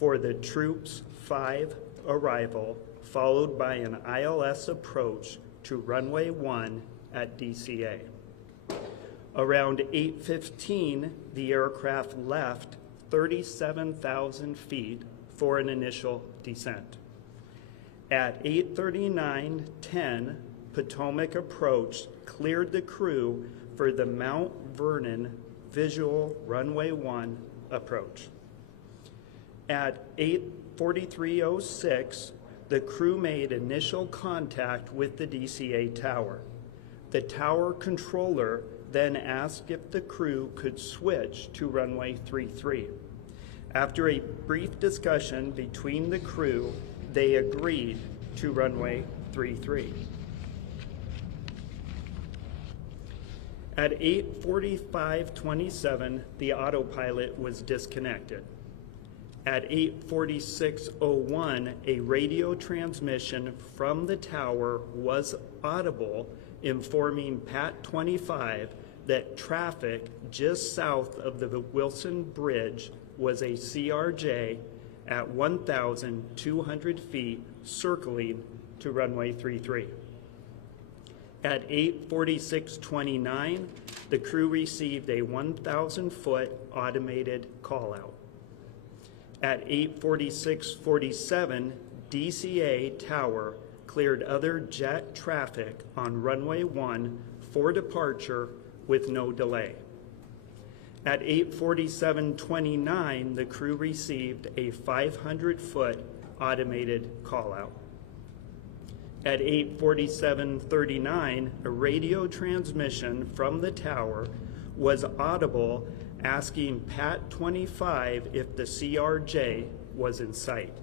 for the Troops 5 arrival, followed by an ILS approach to runway 1 at DCA. Around 8:15, the aircraft left 37,000 feet for an initial descent. At 8:39:10, Potomac approached, cleared the crew for the Mount Vernon visual runway 1 approach. At 8:43:06, the crew made initial contact with the DCA tower. The tower controller then asked if the crew could switch to runway 33. After a brief discussion between the crew, they agreed to runway 33. At 8:45:27, the autopilot was disconnected. At 8:46:01, a radio transmission from the tower was audible, informing Pat 25 that traffic just south of the Wilson Bridge was a CRJ at 1,200 feet circling to runway 33. At 8:46:29, the crew received a 1,000-foot automated call-out. At 8:46:47, DCA tower cleared other jet traffic on runway 1 for departure with no delay. At 8:47:29, the crew received a 500-foot automated call-out. At 8:47:39, a radio transmission from the tower was audible asking Pat 25 if the CRJ was in sight.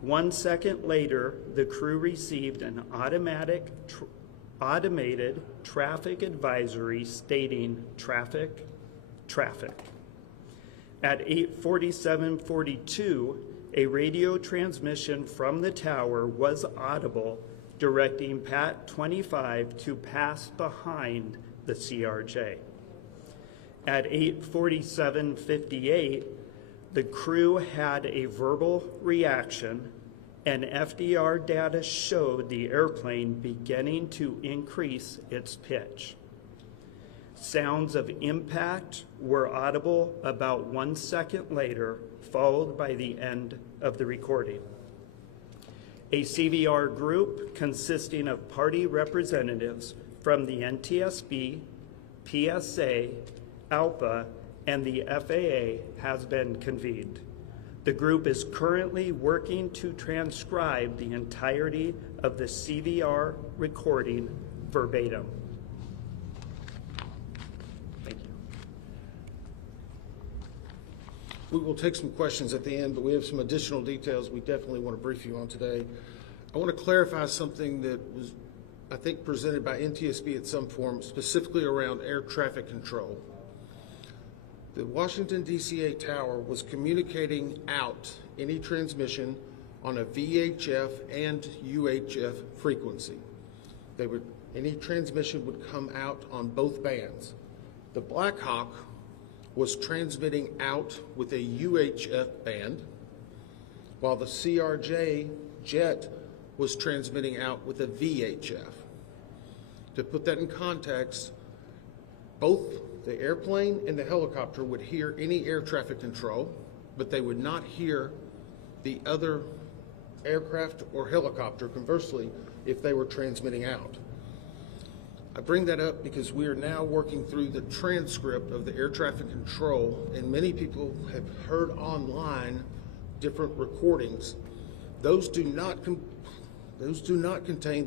1 second later, the crew received an automated traffic advisory stating traffic. At 8:47:42, a radio transmission from the tower was audible directing Pat 25 to pass behind the CRJ. At 8:47:58, the crew had a verbal reaction, and FDR data showed the airplane beginning to increase its pitch. Sounds of impact were audible about 1 second later, followed by the end of the recording. A CVR group consisting of party representatives from the NTSB, PSA, ALPA, and the FAA has been convened. The group is currently working to transcribe the entirety of the CVR recording verbatim. Thank you. We will take some questions at the end, but we have some additional details we definitely want to brief you on today. I want to clarify something that was, I think, presented by NTSB at some form, specifically around air traffic control. The Washington DCA tower was communicating out any transmission on a VHF and UHF frequency. Any transmission would come out on both bands. The Black Hawk was transmitting out with a UHF band, while the CRJ jet was transmitting out with a VHF. To put that in context, both the airplane and the helicopter would hear any air traffic control, but they would not hear the other aircraft or helicopter, conversely, if they were transmitting out. I bring that up because we are now working through the transcript of the air traffic control, and many people have heard online different recordings. Those do not contain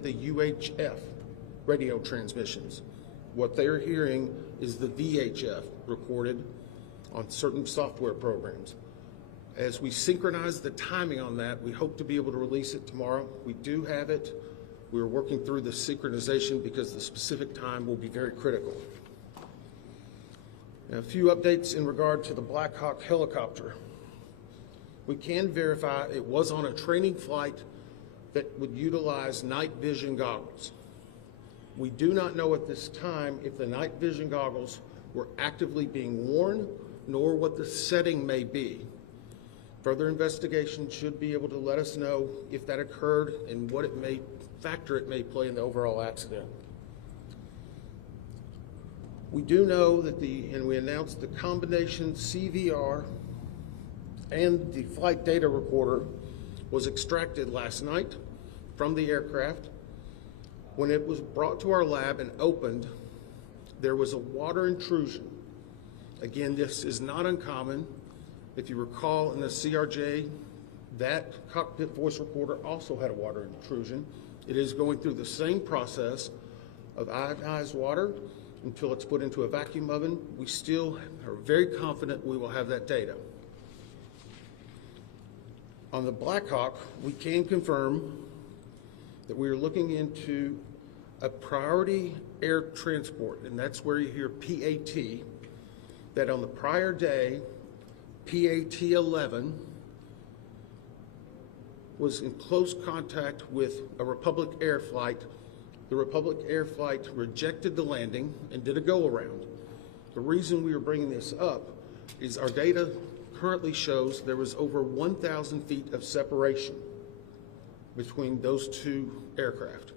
the UHF radio transmissions. What they're hearing is the VHF recorded on certain software programs. As we synchronize the timing on that, we hope to be able to release it tomorrow. We do have it. We're working through the synchronization because the specific time will be very critical. Now, a few updates in regard to the Black Hawk helicopter. We can verify it was on a training flight that would utilize night vision goggles. We do not know at this time if the night vision goggles were actively being worn, nor what the setting may be. Further investigation should be able to let us know if that occurred and what factor it may play in the overall accident. We do know that and we announced the combination CVR and the flight data recorder was extracted last night from the aircraft. When it was brought to our lab and opened, there was a water intrusion. Again, this is not uncommon. If you recall in the CRJ, that cockpit voice recorder also had a water intrusion. It is going through the same process of ionized water until it's put into a vacuum oven. We still are very confident we will have that data. On the Black Hawk, we can confirm that we are looking into a priority air transport, and that's where you hear PAT, that on the prior day, PAT 11 was in close contact with a Republic Air flight. The Republic Air flight rejected the landing and did a go-around. The reason we are bringing this up is our data currently shows there was over 1,000 feet of separation between those two aircraft.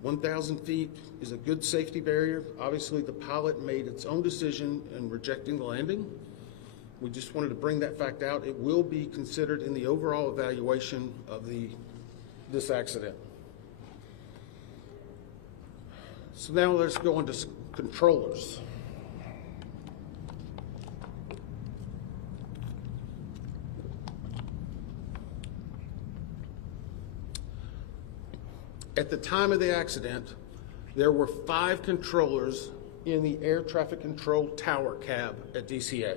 1,000 feet is a good safety barrier. Obviously, the pilot made its own decision in rejecting the landing. We just wanted to bring that fact out. It will be considered in the overall evaluation of this accident. So now let's go on to controllers. At the time of the accident, there were 5 controllers in the air traffic control tower cab at DCA.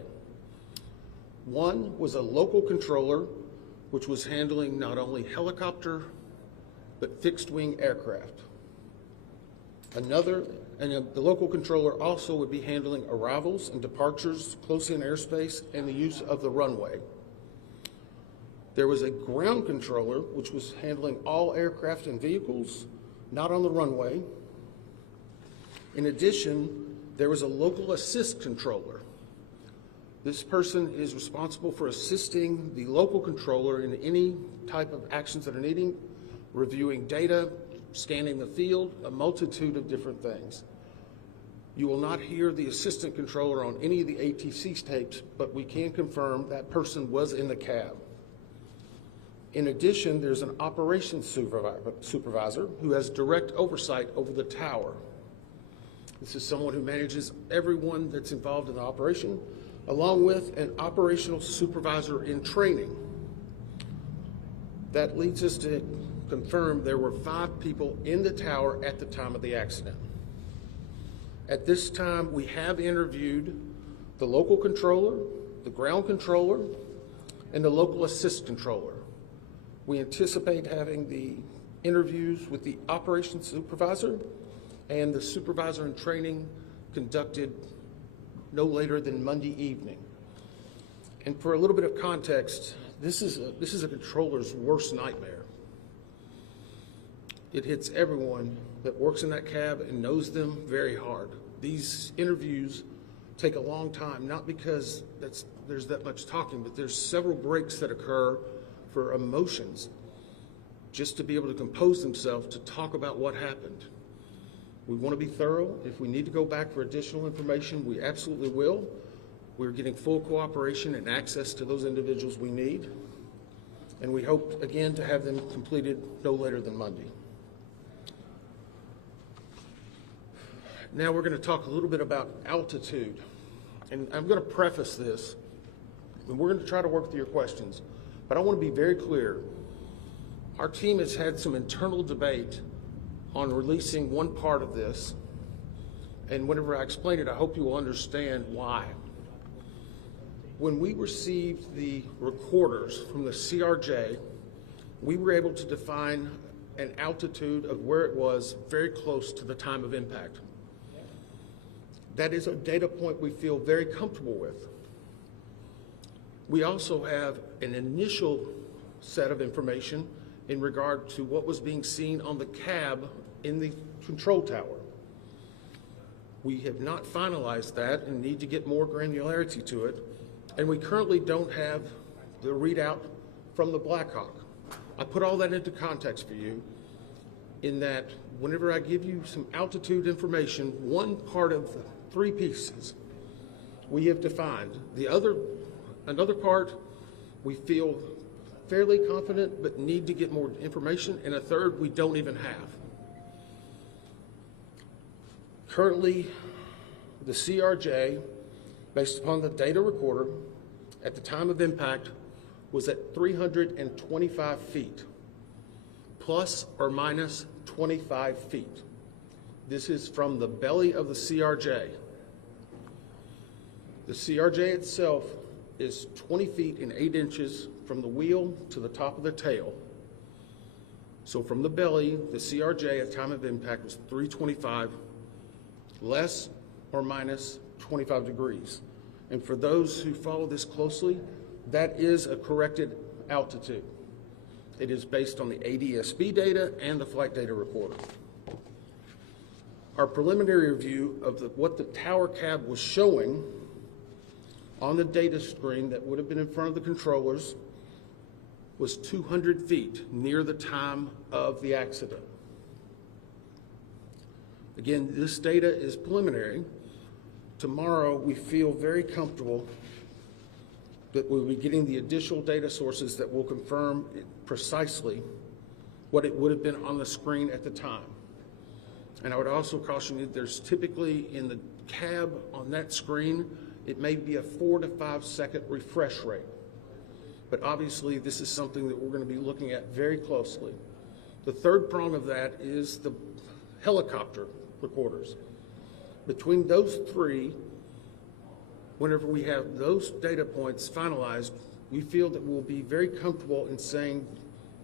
One was a local controller, which was handling not only helicopter, but fixed-wing aircraft. The local controller also would be handling arrivals and departures close in airspace and the use of the runway. There was a ground controller, which was handling all aircraft and vehicles, not on the runway. In addition, there was a local assist controller. This person is responsible for assisting the local controller in any type of actions that are needing, reviewing data, scanning the field, a multitude of different things. You will not hear the assistant controller on any of the ATC tapes, but we can confirm that person was in the cab. In addition, there's an operations supervisor who has direct oversight over the tower. This is someone who manages everyone that's involved in the operation, along with an operational supervisor in training. That leads us to confirm there were 5 people in the tower at the time of the accident. At this time, we have interviewed the local controller, the ground controller, and the local assist controller. We anticipate having the interviews with the operations supervisor and the supervisor in training conducted no later than Monday evening. And for a little bit of context, this is a controller's worst nightmare. It hits everyone that works in that cab and knows them very hard. These interviews take a long time, not because there's that much talking, but there's several breaks that occur for emotions, just to be able to compose themselves to talk about what happened. We want to be thorough. If we need to go back for additional information, we absolutely will. We're getting full cooperation and access to those individuals we need. And we hope, again, to have them completed no later than Monday. Now we're going to talk a little bit about altitude. And I'm going to preface this, and we're going to try to work through your questions. But I want to be very clear. Our team has had some internal debate on releasing one part of this. And whenever I explain it, I hope you will understand why. When we received the recorders from the CRJ, we were able to define an altitude of where it was very close to the time of impact. That is a data point we feel very comfortable with. We also have an initial set of information in regard to what was being seen on the cab in the control tower. We have not finalized that and need to get more granularity to it, and we currently don't have the readout from the Black Hawk. I put all that into context for you in that whenever I give you some altitude information, one part of the three pieces we have defined. Another part we feel fairly confident but need to get more information, and a third we don't even have. Currently, the CRJ, based upon the data recorder, at the time of impact was at 325 feet, plus or minus 25 feet. This is from the belly of the CRJ. The CRJ itself is 20 feet and 8 inches from the wheel to the top of the tail. So from the belly, the CRJ at time of impact was 325, less or minus 25 degrees. And for those who follow this closely, that is a corrected altitude. It is based on the NTSB data and the flight data recorder. Our preliminary review of what the tower cab was showing on the data screen that would have been in front of the controllers was 200 feet near the time of the accident. Again, this data is preliminary. Tomorrow, we feel very comfortable that we'll be getting the additional data sources that will confirm precisely what it would have been on the screen at the time. And I would also caution you, there's typically in the cab on that screen, it may be a 4 to 5 second refresh rate. But obviously, this is something that we're going to be looking at very closely. The third prong of that is the helicopter recorders. Between those three, whenever we have those data points finalized, we feel that we'll be very comfortable in saying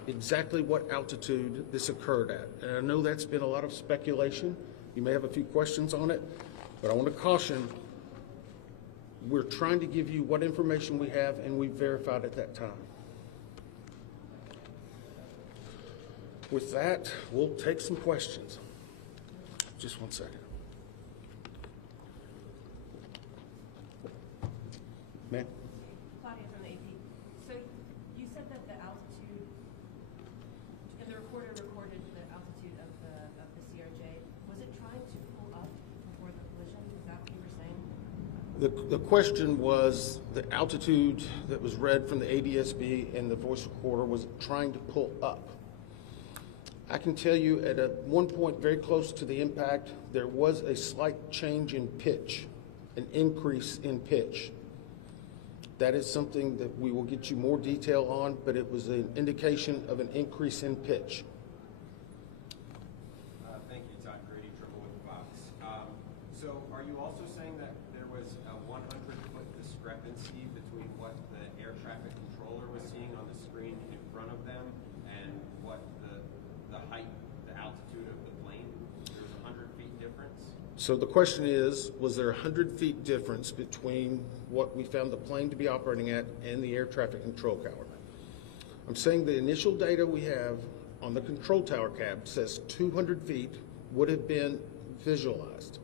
exactly what altitude this occurred at. And I know that's been a lot of speculation. You may have a few questions on it, but I want to caution, we're trying to give you what information we have and we verified at that time. With that, we'll take some questions. Just one second. Ma'am? Claudia from the AP. So you said that the altitude, and the recorder recorded the altitude of the CRJ. Was it trying to pull up before the collision? Is that what you were saying? The question was the altitude that was read from the NTSB and the voice recorder, was it trying to pull up? I can tell you at one point very close to the impact, there was a slight change in pitch, an increase in pitch. That is something that we will get you more detail on, but it was an indication of an increase in pitch. Thank you, Todd Grady, Triple with Fox. So are you also saying that there was a 100-foot discrepancy between what the air traffic controller was seeing on the screen in front of them and what the height, the altitude of the plane? There's a 100 feet difference? So the question is, was there a 100 feet difference between what we found the plane to be operating at and the air traffic control tower? I'm saying the initial data we have on the control tower cab says 200 feet would have been visualized.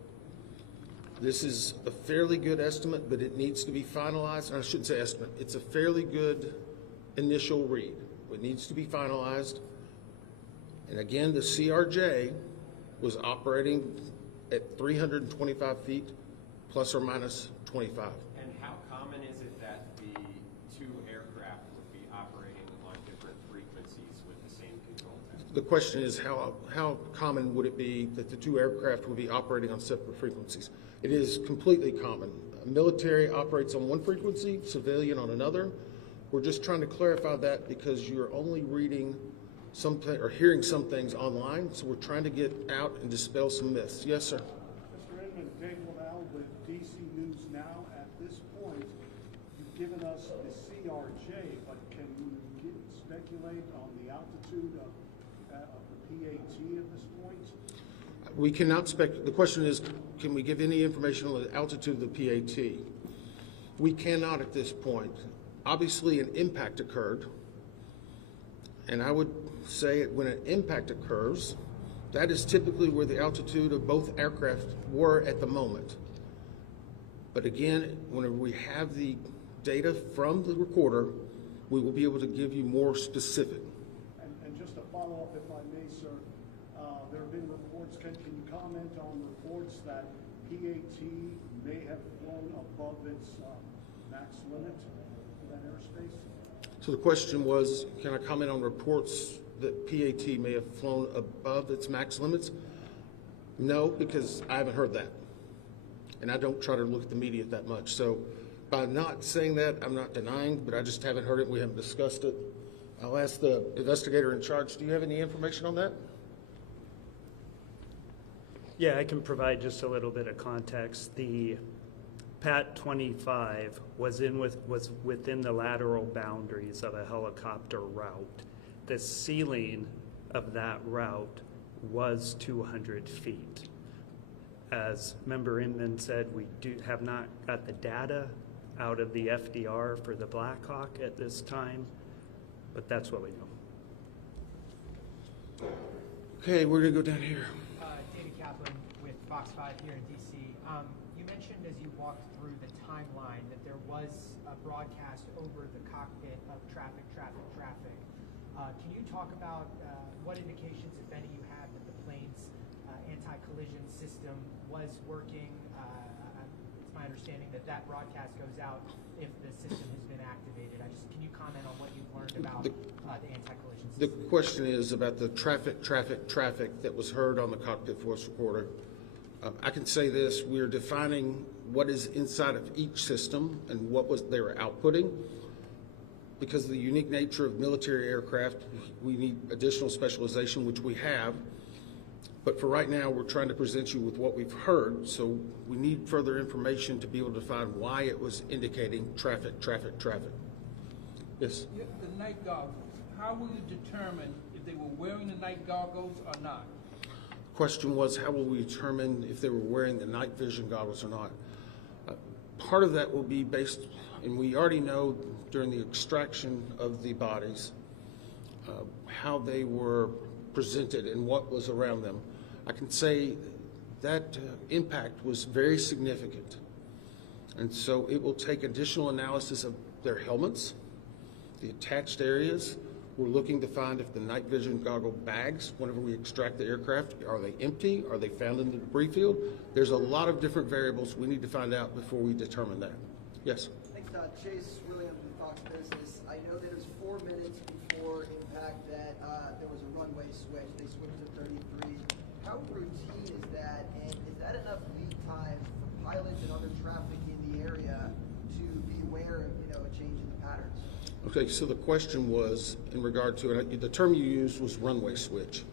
This is a fairly good estimate, but it needs to be finalized. I shouldn't say estimate. It's a fairly good initial read. It needs to be finalized. And again, the CRJ was operating at 325 feet, plus or minus 25. And how common is it that the two aircraft would be operating on different frequencies with the same control tower? The question is, how common would it be that the two aircraft would be operating on separate frequencies? It is completely common. Military operates on one frequency, civilian on another. We're just trying to clarify that because you're only reading something or hearing some things online, so we're trying to get out and dispel some myths. Yes, sir. Mr. Edmund, Dave Ronald with DC News Now. At this point, you've given us the CRJ, but can you speculate on the altitude of the PAT at this point? We cannot the question is, can we give any information on the altitude of the PAT? We cannot at this point. Obviously, an impact occurred, and I would say when an impact occurs, that is typically where the altitude of both aircraft were at the moment. But again, whenever we have the data from the recorder, we will be able to give you more specific. And just to follow up, if I may, sir, there have been reports, can you comment on reports that PAT may have flown above its max limit for that airspace? So the question was, can I comment on reports that PAT may have flown above its max limits? No, because I haven't heard that. And I don't try to look at the media that much. So by not saying that, I'm not denying, but I just haven't heard it. We haven't discussed it. I'll ask the investigator in charge. Do you have any information on that? Yeah, I can provide just a little bit of context. The PAT 25 was within the lateral boundaries of a helicopter route. The ceiling of that route was 200 feet. As Member Inman said, we have not got the data out of the FDR for the Black Hawk at this time, but that's what we know. Okay, we're gonna go down here. David Kaplan with Fox 5 here in DC. You mentioned as you walked through the timeline that there was a broadcast over the cockpit of traffic. Can you talk about what indications, if any, you had that the plane's anti-collision system was working? It's my understanding that that broadcast goes out if the system has been activated. Can you comment on what you've learned about the anti-collision system? The question is about the traffic that was heard on the cockpit voice recorder. I can say this, we're defining what is inside of each system and what they were outputting. Because of the unique nature of military aircraft, we need additional specialization, which we have. But for right now, we're trying to present you with what we've heard, so we need further information to be able to find why it was indicating traffic. Yes? Yeah, the night goggles, how will you determine if they were wearing the night goggles or not? Question was, how will we determine if they were wearing the night vision goggles or not? Part of that will be based, and we already know during the extraction of the bodies, how they were presented and what was around them. I can say that impact was very significant. And so it will take additional analysis of their helmets, the attached areas. We're looking to find if the night vision goggle bags, whenever we extract the aircraft, are they empty? Are they found in the debris field? There's a lot of different variables we need to find out before we determine that. Yes? Thanks, Chase Williams with Fox Business. I know that it was 4 minutes before impact that there was a runway switch. They switched to 33. How routine is that? And is that enough lead time for pilots and other traffic in the area to be aware of, a change in the patterns? Okay, so the question was in regard to, and the term you used was runway switch.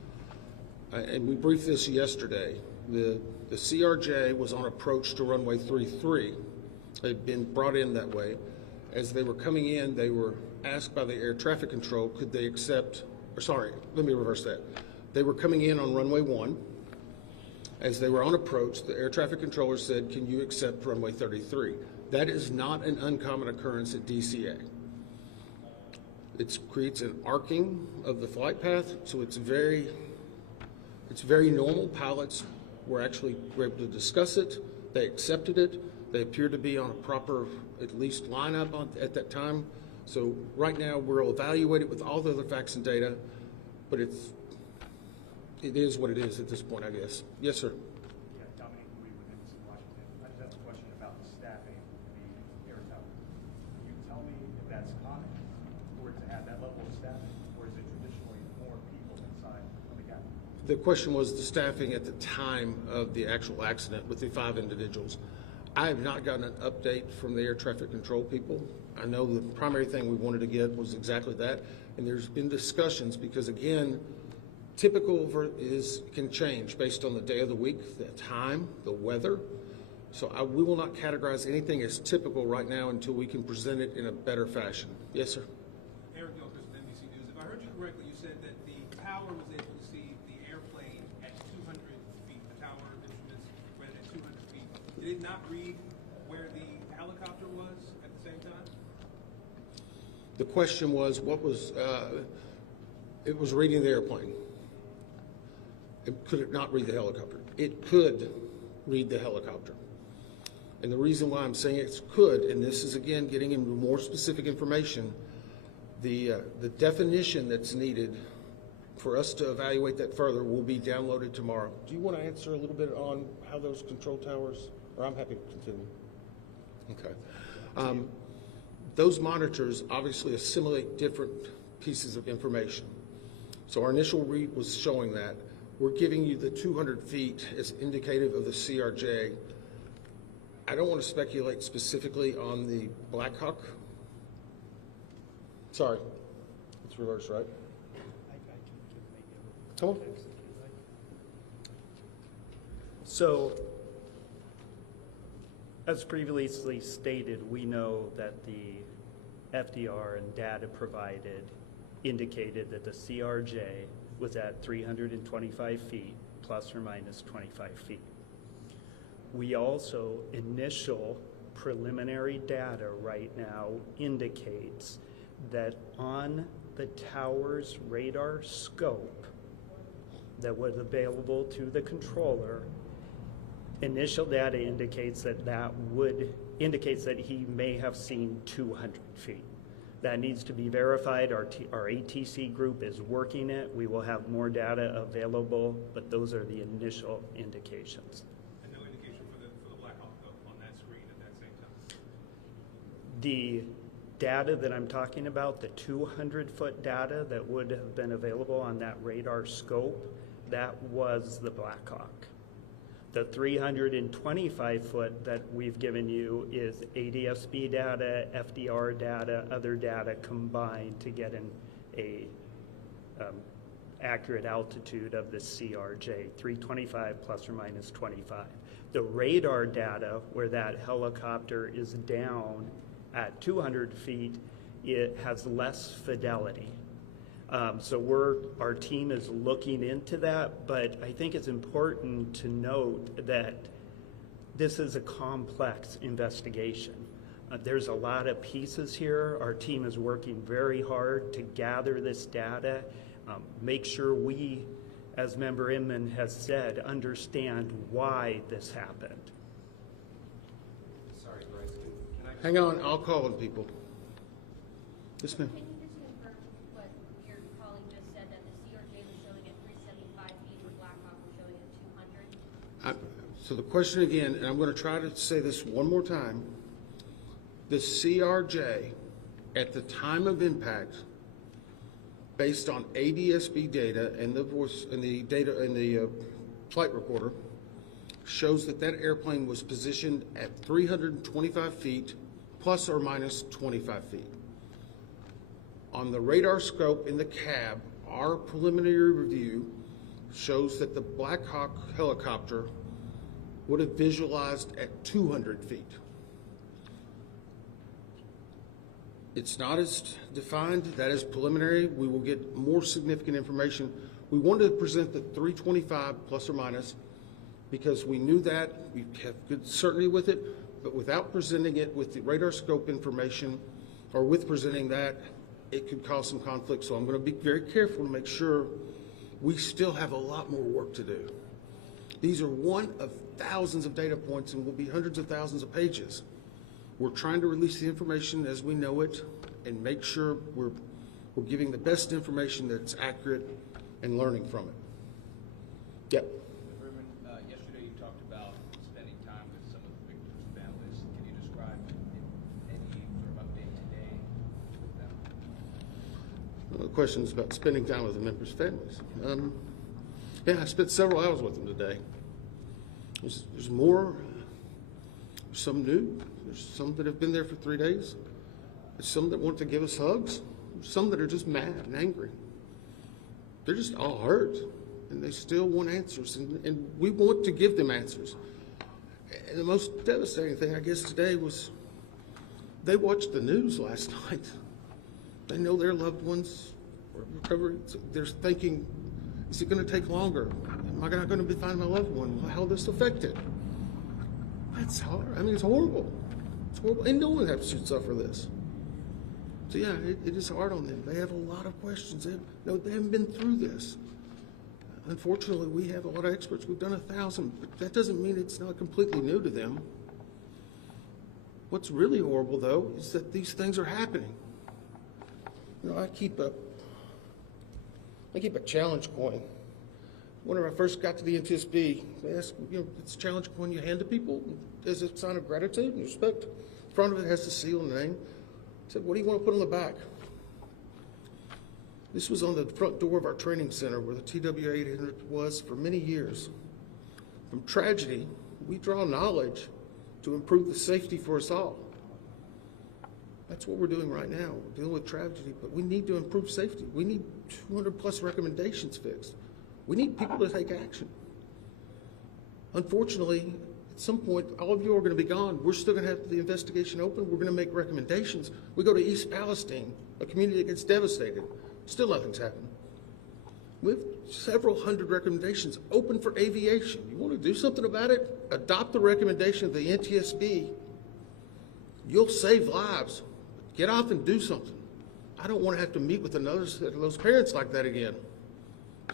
And we briefed this yesterday. The CRJ was on approach to runway 33. They'd been brought in that way. As they were coming in, they were asked by the air traffic control, could they accept, or sorry, let me reverse that. They were coming in on runway 1. As they were on approach, the air traffic controller said, can you accept runway 33? That is not an uncommon occurrence at DCA. It creates an arcing of the flight path, so it's very normal. Pilots were able to discuss it. They accepted it. They appear to be on a proper, at least, lineup at that time. So right now, we'll evaluate it with all the other facts and data, but it is what it is at this point, I guess. Yes, sir. Yeah, Dominic Louis with NTSB Washington. I just have a question about the staffing of the air tower. Can you tell me if that's common for it to have that level of staffing, or is it traditionally more people inside of the cabin? The question was the staffing at the time of the actual accident with the 5 individuals. I have not gotten an update from the air traffic control people. I know the primary thing we wanted to get was exactly that, and there's been discussions because, again, typical can change based on the day of the week, the time, the weather. So we will not categorize anything as typical right now until we can present it in a better fashion. Yes, sir. Eric Gilchrist with NBC News. If I heard you correctly, you said that the tower was able to see the airplane at 200 feet. The tower instruments read at 200 feet. Did it not read where the helicopter was at the same time? The question was, it was reading the airplane. Could it not read the helicopter? It could read the helicopter. And the reason why I'm saying it could, and this is again getting into more specific information, The definition that's needed for us to evaluate that further will be downloaded tomorrow. Do you want to answer a little bit on how those control towers, or I'm happy to continue. Okay. Those monitors obviously assimilate different pieces of information. So our initial read was showing that. We're giving you the 200 feet as indicative of the CRJ. I don't want to speculate specifically on the Blackhawk. Sorry, it's reversed, right? Come on. So, as previously stated, we know that the FDR and data provided indicated that the CRJ was at 325 feet, plus or minus 25 feet. We also, initial preliminary data right now indicates that on the tower's radar scope that was available to the controller, initial data indicates that he may have seen 200 feet. That needs to be verified. Our ATC group is working it. We will have more data available, but those are the initial indications. And no indication for the Blackhawk on that screen at that same time? The data that I'm talking about, the 200-foot data that would have been available on that radar scope, that was the Blackhawk. The 325-foot that we've given you is ADSB data, FDR data, other data combined to get an accurate altitude of the CRJ, 325 plus or minus 25. The radar data, where that helicopter is down at 200 feet, it has less fidelity. So our team is looking into that, but I think it's important to note that this is a complex investigation. There's a lot of pieces here. Our team is working very hard to gather this data, make sure we, as Member Inman has said, understand why this happened. Sorry, Bryce, can I just... Hang on, I'll call on people. Yes, ma'am. Can you just confirm what your colleague just said, that the CRJ was showing at 375 feet and Blackhawk was showing at 200? So the question again, and I'm going to try to say this one more time. The CRJ, at the time of impact, based on ADSB data and the voice and the data and the flight recorder, shows that that airplane was positioned at 325 feet plus or minus 25 feet. On the radar scope in the cab, our preliminary review shows that the Blackhawk helicopter would have visualized at 200 feet. It's not as defined. That is preliminary. We will get more significant information. We wanted to present the 325 plus or minus because we knew that. We have good certainty with it, but without presenting it with the radar scope information or with presenting that, it could cause some conflict. So I'm going to be very careful to make sure we still have a lot more work to do. These are one of thousands of data points and will be hundreds of thousands of pages. We're trying to release the information as we know it and make sure we're giving the best information that's accurate and learning from it. Yep. Reagan, yesterday you talked about spending time with some of the victims' families. Can you describe any sort of update today with them? Well, the question is about spending time with the members' families. Yeah, I spent several hours with them today. There's more, there's some new, there's some that have been there for 3 days. There's some that want to give us hugs. There's some that are just mad and angry. They're just all hurt, and they still want answers, and we want to give them answers. And the most devastating thing, I guess, today was they watched the news last night. They know their loved ones are recovering. So they're thinking, is it going to take longer? Am I not going to find my loved one? How will this affect it? That's hard. I mean, it's horrible. It's horrible. And no one should suffer this. So yeah, it is hard on them. They have a lot of questions. They haven't been through this. Unfortunately, we have a lot of experts. We've done 1,000, but that doesn't mean it's not completely new to them. What's really horrible, though, is that these things are happening. You know, I keep a challenge coin. Whenever I first got to the NTSB, they asked, you know, it's a challenge coin you hand to people as a sign of gratitude and respect. The front of it has the seal and name. I said, what do you want to put on the back? This was on the front door of our training center where the TW-800 was for many years. From tragedy, we draw knowledge to improve the safety for us all. That's what we're doing right now. We're dealing with tragedy, but we need to improve safety. We need 200 plus recommendations fixed. We need people to take action. Unfortunately, at some point, all of you are going to be gone. We're still going to have the investigation open. We're going to make recommendations. We go to East Palestine, a community that gets devastated. Still nothing's happened. We have several hundred recommendations open for aviation. You want to do something about it? Adopt the recommendation of the NTSB. You'll save lives. Get off and do something. I don't want to have to meet with another set of those parents like that again.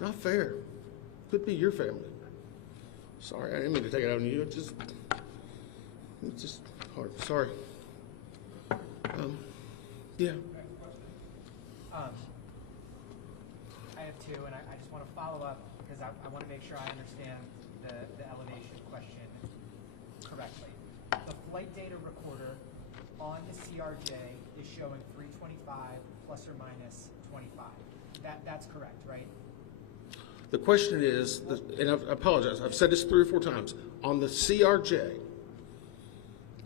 Not fair. Could be your family. Sorry, I didn't mean to take it out on you. It's just hard. Sorry. Yeah. I have two, and I just want to follow up because I want to make sure I understand the elevation question correctly. The flight data recorder on the CRJ is showing 325 plus or minus 25. That's correct, right? The question is, and I apologize, I've said this 3 or 4 times, on the CRJ,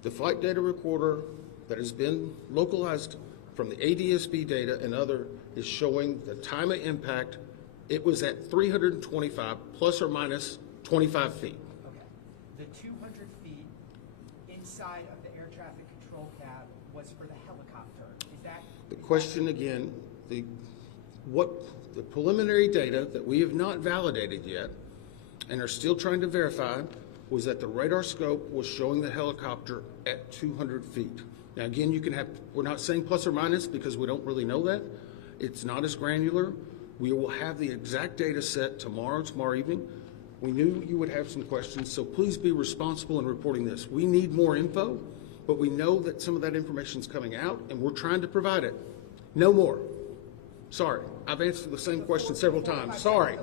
the flight data recorder that has been localized from the ADSB data and other is showing the time of impact. It was at 325 plus or minus 25 feet. Okay. The 200 feet inside of the air traffic control cab was for the helicopter. Is that The question again, the preliminary data that we have not validated yet and are still trying to verify was that the radar scope was showing the helicopter at 200 feet. Now again, you can have, we're not saying plus or minus because we don't really know that. It's not as granular. We will have the exact data set tomorrow evening. We knew you would have some questions, so please be responsible in reporting this. We need more info, but we know that some of that information is coming out and we're trying to provide it. No more. Sorry, I've answered the same question several times. Sorry.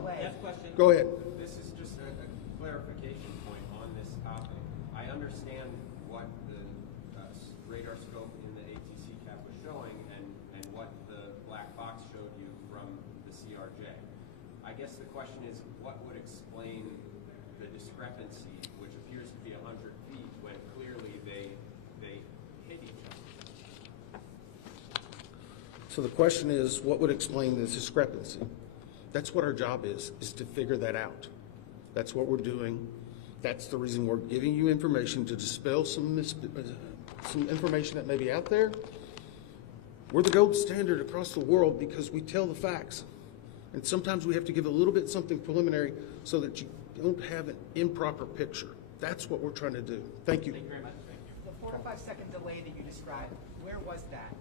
Go ahead. This is just a clarification point on this topic. I understand what the radar scope in the ATC cap was showing and what the black box showed you from the CRJ. I guess the question is, what would explain the discrepancy, which appears to be 100 feet, when clearly they hit each other? So the question is, what would explain the discrepancy? That's what our job is to figure that out. That's what we're doing. That's the reason we're giving you information to dispel some information that may be out there. We're the gold standard across the world because we tell the facts. And sometimes we have to give a little bit something preliminary so that you don't have an improper picture. That's what we're trying to do. Thank you. Thank you very much. Thank you. the 4 to 5 second delay that you described? Where was that?